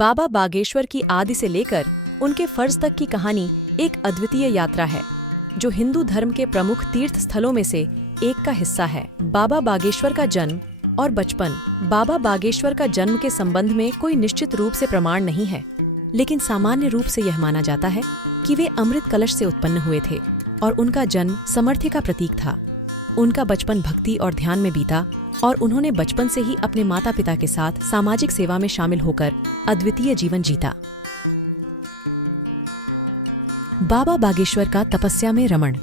बाबा बागेश्वर की आदि से लेकर उनके फर्ज तक की कहानी एक अद्वितीय यात्रा है, जो हिंदू धर्म के प्रमुख तीर्थ स्थलों में से एक का हिस्सा है। बाबा बागेश्वर का जन्म और बचपन। बाबा बागेश्वर का जन्म के संबंध में कोई निश्चित रूप से प्रमाण नहीं है, लेकिन सामान्य रूप से यह माना जाता है कि वे अमृत कलश से उत्पन्न हुए थे और उनका जन्म समर्थ्य का प्रतीक था। उनका बचपन भक्ति और ध्यान में बीता और उन्होंने बचपन से ही अपने माता पिता के साथ सामाजिक सेवा में शामिल होकर अद्वितीय जीवन जीता। बाबा बागेश्वर का तपस्या में रमण।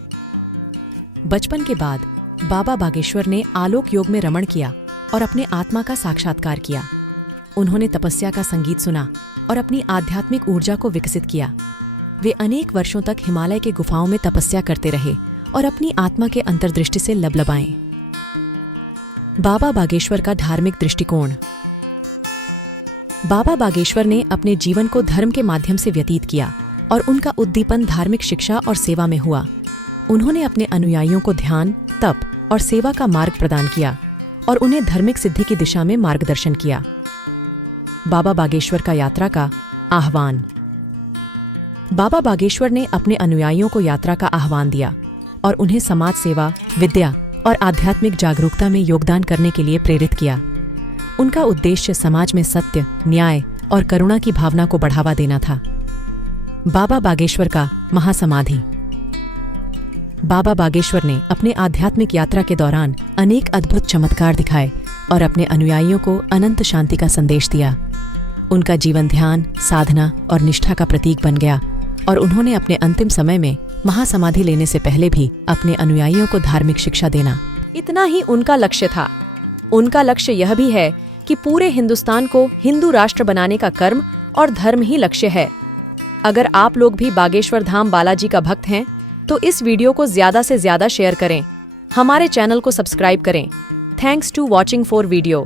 बचपन के बाद बाबा बागेश्वर ने आलोक योग में रमण किया और अपने आत्मा का साक्षात्कार किया। उन्होंने तपस्या का संगीत सुना और अपनी आध्यात्मिक ऊर्जा को विकसित किया। वे अनेक वर्षों तक हिमालय के गुफाओं में तपस्या करते रहे और अपनी आत्मा के अंतर्दृष्टि से लबलबाएं। बाबा बागेश्वर का धार्मिक दृष्टिकोण। बाबा बागेश्वर ने अपने जीवन को धर्म के माध्यम से व्यतीत किया और उनका उद्दीपन धार्मिक शिक्षा और सेवा में हुआ। उन्होंने अपने अनुयायियों को ध्यान, तप और सेवा का मार्ग प्रदान किया और उन्हें धार्मिक सिद्धि की दिशा में मार्गदर्शन किया। बाबा बागेश्वर का यात्रा का आह्वान। बाबा बागेश्वर ने अपने अनुयायियों को यात्रा का आह्वान दिया और उन्हें समाज सेवा, विद्या और आध्यात्मिक जागरूकता में योगदान करने के लिए प्रेरित किया। उनका उद्देश्य समाज में सत्य, न्याय और करुणा की भावना को बढ़ावा देना था। बाबा बागेश्वर का महासमाधि। बाबा बागेश्वर ने अपने आध्यात्मिक यात्रा के दौरान अनेक अद्भुत चमत्कार दिखाए और अपने अनुयायियों को अनंत शांति का संदेश दिया। उनका जीवन ध्यान, साधना और निष्ठा का प्रतीक बन गया और उन्होंने अपने अंतिम समय में महासमाधि लेने से पहले भी अपने अनुयायियों को धार्मिक शिक्षा देना। इतना ही उनका लक्ष्य था। उनका लक्ष्य यह भी है कि पूरे हिंदुस्तान को हिंदू राष्ट्र बनाने का कर्म और धर्म ही लक्ष्य है। अगर आप लोग भी बागेश्वर धाम बालाजी का भक्त हैं, तो इस वीडियो को ज्यादा से ज्यादा शेयर करें। हमारे चैनल को सब्सक्राइब करें। Thanks to watching for video.